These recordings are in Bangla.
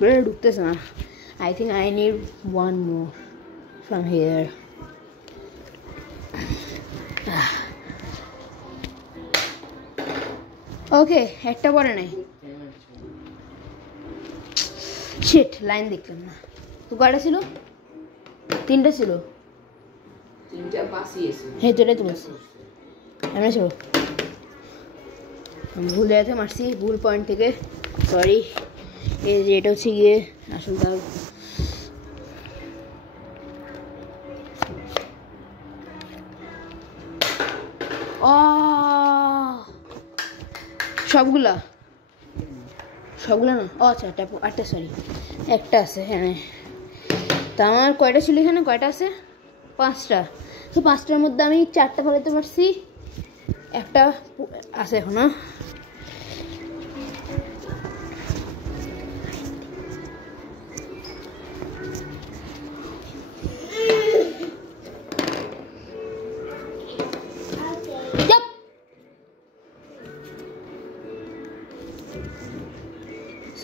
Where do this now? I think I need one more from here. Okay, একটা পরে নাই। Shit, লাইন দেখলাম না। তো কয়টা ছিল? তিনটা ছিল। তিনটা পাসই আছে। হ্যাঁ, তোরে তুলছি। এমন ছিল। ভুল জায়গাতে মারছি, ভুল পয়েন্ট থেকে। সরি। এই যে এটা হচ্ছে গিয়ে আসল দাগ। সবগুলা না? ও আচ্ছা, আটটা সরি, একটা আছে। হ্যাঁ, তা আমার কয়টা ছিল এখানে? কয়টা আছে? 5টা। তো 5টার মধ্যে আমি 4টা ফেলাতে পারছি, একটা আছে এখনো।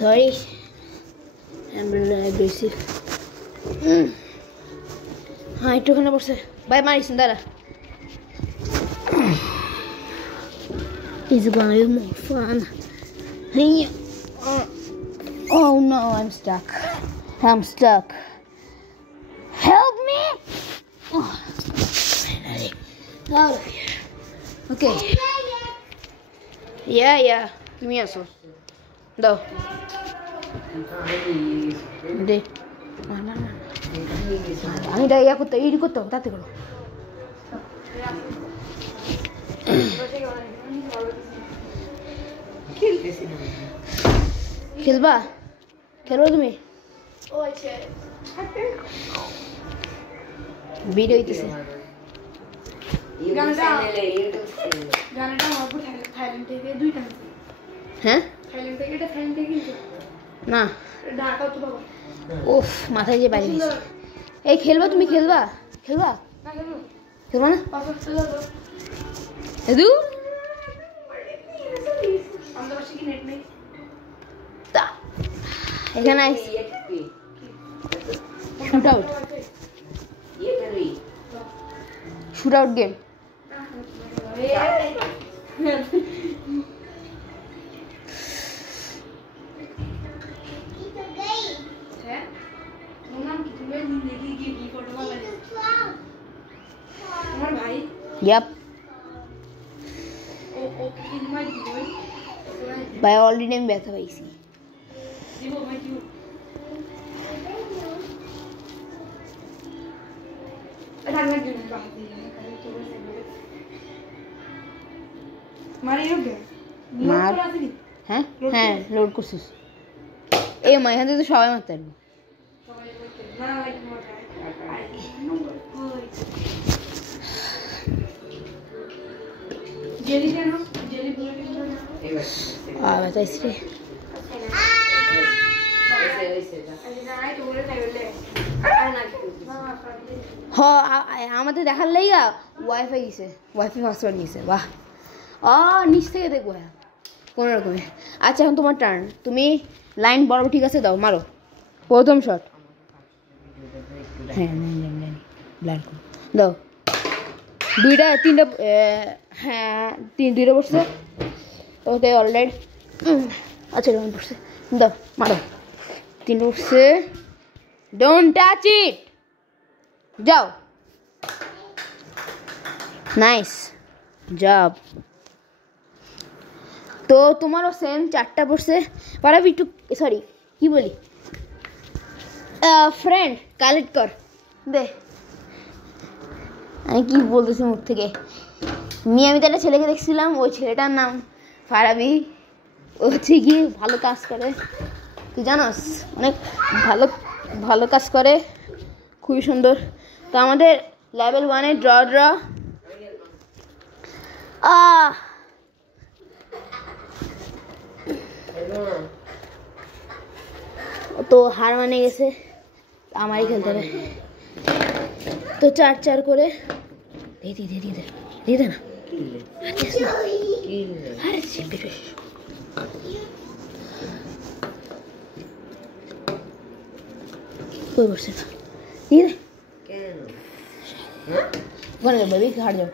Sorry, I'm really aggressive. हाँ इट्टू खाना पड़ছে बाय मारिস দাঁড়া। It's gonna be more fun. Oh no, I'm stuck. Help me! Oh, finally out of here. Okay. Yeah. Give me a sword. দাও দে। না আমি এটা ইয়া করতে তাতে করো। খেলবা তুমি? ভিডিও হইতেছে। হ্যাঁ না ওফ মাথায় যে বাড়ি দিয়েছে। এই খেলবা তুমি? খেলবা না? এখানে shoot out game. Yep. By already name ব্যথা পাইছি। হ্যাঁ লোড করছিস। এই মা এখান থেকে তো সবাই মারতে পারবো। আমাদের দেখার লাইগা ওয়াইফাই গেছে, ওয়াইফাই পাসওয়ার্ড নিয়েছে। বাহ, নিচ থেকে দেখবো। হ্যাঁ কোনো রকমে। আচ্ছা এখন তোমার টার্ন। তুমি লাইন বরাবর ঠিক আছে, দাও মারো প্রথম শট। হ্যাঁ ব্ল্যাক দাও। তিনটা হ্যাঁ দুইটা পড়ছে। Okay already. আচ্ছা কেমন পড়ছে? দাও মারো। 3 পড়ছে। Don't touch it. যাও। Nice job. তো তোমারও সেম 4টা পড়ছে। পারাবি একটু, সরি কি বলি, ফ্রেন্ড কালেক্ট কর দে। আমি কি বলতেছি মুখ থেকে। আমি তো একটা ছেলেকে দেখছিলাম, ওই ছেলেটার নাম ফারাবি। ও হচ্ছে গিয়ে ভালো কাজ করে, তুই জানাস, অনেক ভালো কাজ করে, খুবই সুন্দর। তো আমাদের লেভেল 1-এ ড্র। তো হার মানে গেছে, আমারই খেলতে হবে। তো 4-4 করে দিয়ে না। আরে চেপে কই বসে না দিয়ে ওখানে যাও বেবি হাট যাও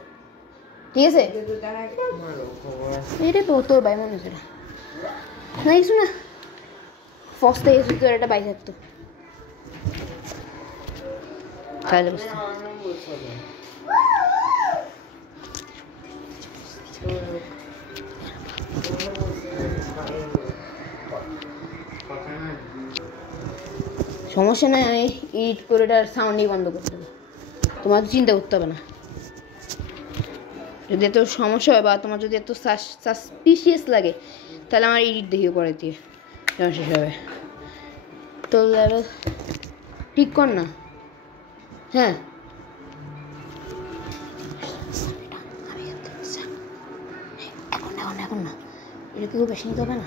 ঠিক আছে এটা তো তোর ভাই মনে হচ্ছে না কিছু না ফস্তে এসে তোর একটা বাই থাকতো তাহলে বুঝতে সমস্যা নাই আমি ইট করে এটার সাউন্ডই বন্ধ করতে হবে তোমার চিন্তা করতে হবে না যদি এত সমস্যা হয় বা তোমার যদি এত সাসপিশিয়াস লাগে তাহলে আমার ইট দেখিয়ে পরে দিয়ে যেমন শেষ হবে তো লেভেল ঠিক কর না হ্যাঁ এখন না এটা কি খুব বেশি নিতে হবে না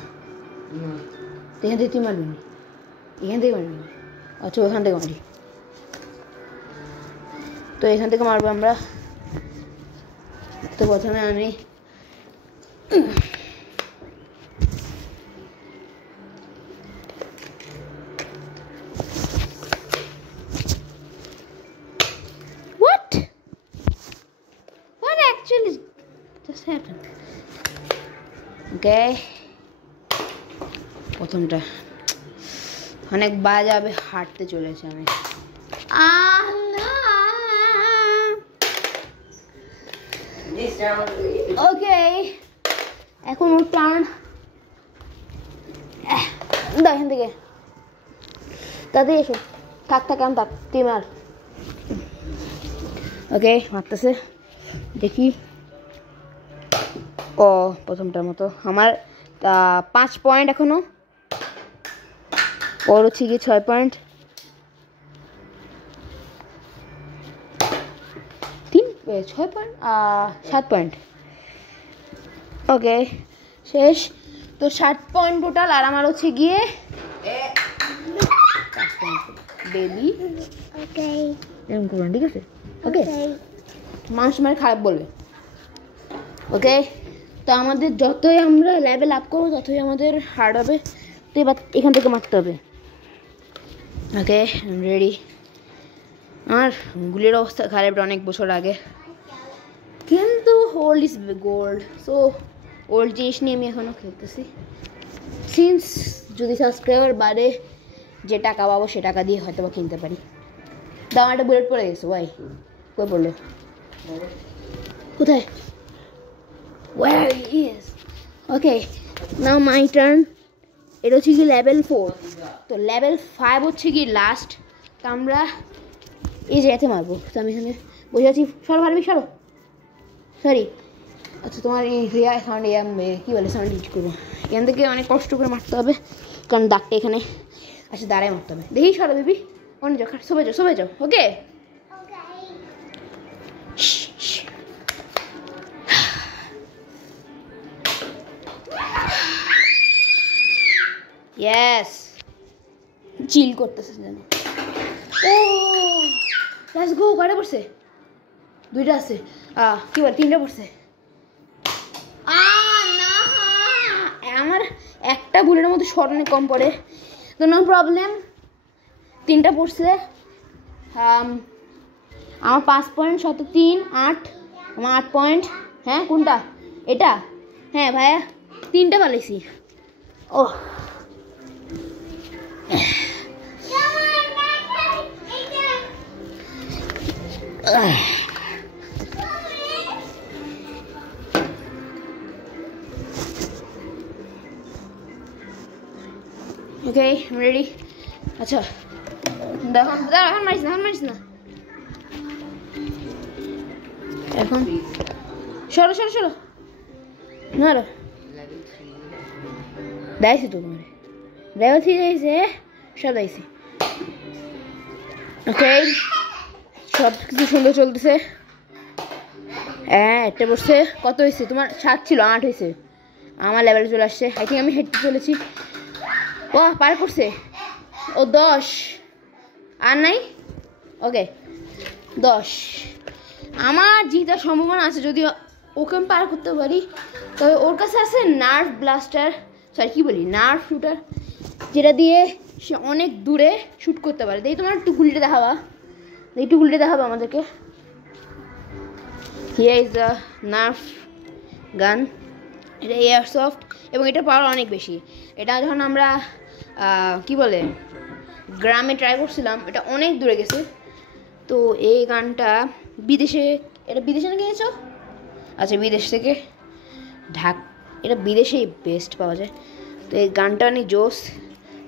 এখান থেকে তুই মারবি না এখান থেকে মারবি না আচ্ছা ওখান থেকে মারি তো এখান থেকে মারবো আমরা তো প্রথমে আমি What actually just happened? Okay. প্রথমটা অনেক বাজাবে হাঁটতে চলেছে আমি ওকে এখন ওর টার্ন এখান থেকে তাতে এসো থাক আমি থাক তুই মার ওকে মারতেছে দেখি ও প্রথমটার মতো আমার 5 পয়েন্ট এখনো ওর হচ্ছে গিয়ে 6 পয়েন্ট 6 পয়েন্ট 7 পয়েন্ট ওকে শেষ তো 7 পয়েন্ট টোটাল আর আমার হচ্ছে গিয়ে বেবি ওকে এরকম করবেন ঠিক আছে ওকে মানুষ মানে খারাপ বলবে ওকে তো আমাদের যতই আমরা লেভেল আপ করবো ততই আমাদের হার্ড হবে তো এবার এখান থেকে মারতে হবে ওকে রেডি আমার গুলির অবস্থা খারাপ অনেক বছর আগে কিন্তু old is gold so old জিনিস নিয়ে আমি এখনও খেলতেছি সিন্স যদি সাবস্ক্রাইবার বাড়ে যে টাকা পাবো সে টাকা দিয়ে হয়তো বা কিনতে পারি দাম একটা বুলেট পড়ে গেছে ভাই কই পড়লো কোথায় where he is okay now my turn এটা হচ্ছে কি লেভেল 4 তো লেভেল 5 হচ্ছে কি লাস্ট তো আমরা এই জায়গাতে মারবো তো আমি এখানে বসে আছি সরো পারবি সরো সরি আচ্ছা তোমার এই সাউন্ড কী বলে সাউন্ড ইউজ করবো এখান থেকে অনেক কষ্ট করে মারতে হবে কারণ দাগটা এখানে আচ্ছা দাঁড়ায় মারতে হবে দেখি সরো বেবি অনেক যাও সবাই যাও ওকে ইয়েস চিল করতেছে যেন ও লেটস গো কয়টা পড়ছে 2টা আছে কি বল 3টা পড়ছে না আমার একটা বুলেটের মধ্যে শট অনেক কম পড়ে তো নো প্রবলেম 3টা পড়ছে আমার 5 পয়েন্ট 3 8 আমার 8 পয়েন্ট হ্যাঁ কোনটা এটা হ্যাঁ ভাইয়া 3টা পালাইছি ও Okay, I'm ready. আচ্ছা এখন মারিস না এখন সরো না দাইছি তো তোমার লেভেল 3 যাইছে সব দাইছি ওকে সব কিছু সুন্দর চলতেছে হ্যাঁ এটা বসছে কত হয়েছে তোমার 7 ছিল 8 হয়েছে আমার লেভেলে চলে আসছে আই থিঙ্ক আমি হেঁটে চলেছি ও পার করছে ও 10 আর নাই ওকে 10 আমার জিতার সম্ভাবনা আছে যদিও ওকে আমি পার করতে পারি, তবে ওর কাছে আছে নার্ভ ব্লাস্টার, সরি কী বলি, নার্ভ শুটার, যেটা দিয়ে সে অনেক দূরে শ্যুট করতে পারে। দেখি তোমার একটু গুলিটা দেখাবা আমাদেরকে। হিয়ার ইজ দ্য নার্ভ গান, এটা এয়ারসফট এবং এটা পাওয়ার অনেক বেশি। এটা যখন আমরা কি বলে গ্রামে ট্রাই করছিলাম, এটা অনেক দূরে গেছে। তো এই গানটা এটা বিদেশে না কিনেছো? আচ্ছা, বিদেশ থেকে এটা বিদেশেই বেস্ট পাওয়া যায়। তো এই গানটা অনেক জোস।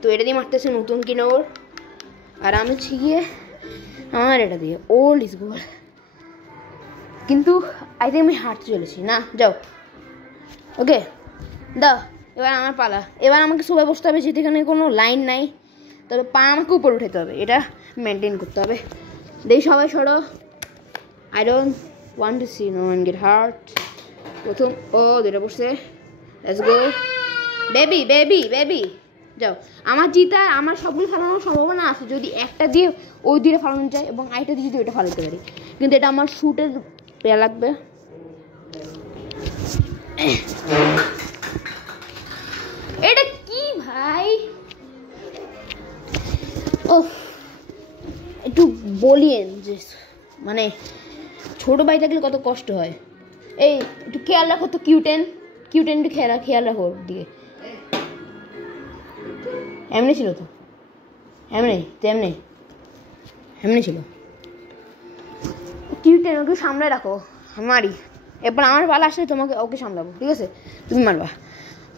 তো এটা দিয়ে মারতেছে নতুন কিনে ওর, আর আমি হচ্ছে গিয়ে আমার এটা দিয়ে ওল্ড ইজ গোল্ড। কিন্তু আই থিঙ্ক আমি হারতে চলেছি। না, যাও, ওকে দাও, এবার আমার পালা। এবার আমাকে সবাই বসতে হবে যেখানে কোনো লাইন নাই, তবে পা আমাকে উপরে উঠাতে হবে, এটা মেনটেন করতে হবে। দেখি সবাই সরো, I don't want to see no one get hurt. প্রথম দুটা বসছে, let's go baby baby baby. যাও, আমার সবগুলো ফালানোর সম্ভাবনা আছে যদি একটা দিয়ে ওই দুটো ফালানো যায় এবং আরেকটা দিয়ে যদি ওইটা ফালাতে পারি, কিন্তু এটা আমার শ্যুটের পেয়া লাগবে। এটা কি ভাই, ও একটু বলিয়েন যে মানে ছোট ভাই থাকলে কত কষ্ট হয়। এই একটু খেয়াল রাখো তো, কিউটেন একটু খেয়াল রাখো ওর দিকে। এমনি ছিল তো, এমনি ছিল। কিউটেন ওকে সামনে রাখো, মারি। এরপর আমার পালা আসলে তোমাকে ওকে সামলাবো, ঠিক আছে? তুমি মারবা।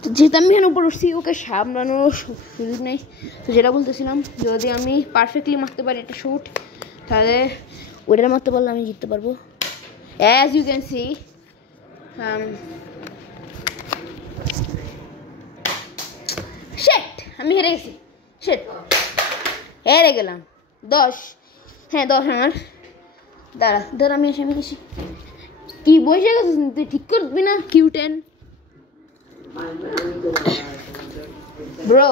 তো যেহেতু আমি এখানে উপর উঠছি, ওকে সামলানোর সুযোগ নেই। তো যেটা বলতেছিলাম, যদি আমি পারফেক্টলি মারতে পারি একটা শ্যুট, তাহলে ওইটা মারতে পারলে আমি জিততে পারবো। অ্যাজ ইউ ক্যান সি, আমি হেরে গেছি, হেরে গেলাম। 10 আমার। দাঁড়া আমি গেছি। কি বসে গেছিস তুই, ঠিক করবি না? কিউটেন ব্রো,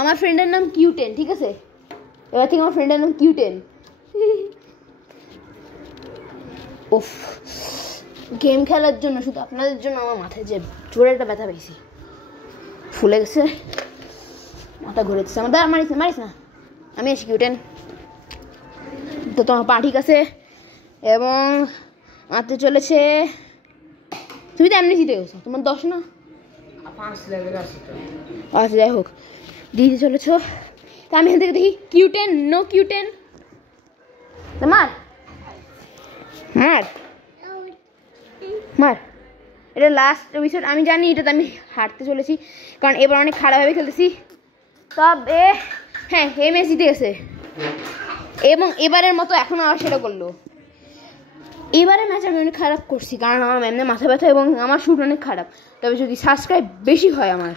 আমার ফ্রেন্ডের নাম কিউটেন, ঠিক আছে? এবার থেকে আমার ফ্রেন্ডের নাম কিউটেন। উফ, গেম খেলার জন্য শুধু আপনাদের জন্য আমার মাথায় যে জোরে একটা ব্যথা পেয়েছি, ফুলে গেছে, মাথা ঘুরেছে আমার। দাঁড়া, মারিস না, আমি আসি কিউটেন। তো তোমার পা ঠিক আছে এবং মারতে চলেছে। তুমি তো এমনি জিতে গেছো, তোমার 10 না? আচ্ছা, যাই হোক, দিতে চলেছ। তা আমি এখান থেকে দেখি কিউটেন, নো কিউটেন, মার। এটা লাস্ট এপিসোড, আমি জানি এটাতে আমি হারতে চলেছি, কারণ এবার অনেক খারাপভাবে খেলতেছি। তবে হ্যাঁ, এই ম্যাচ জিতে গেছে এবং এবারের মতো এখন আবার সেটা করলো। এবারে ম্যাচ আমি অনেক খারাপ করছি, কারণ আমার এমনি মাথা ব্যথা এবং আমার শ্যুট অনেক খারাপ। তবে যদি সাবস্ক্রাইব বেশি হয় আমার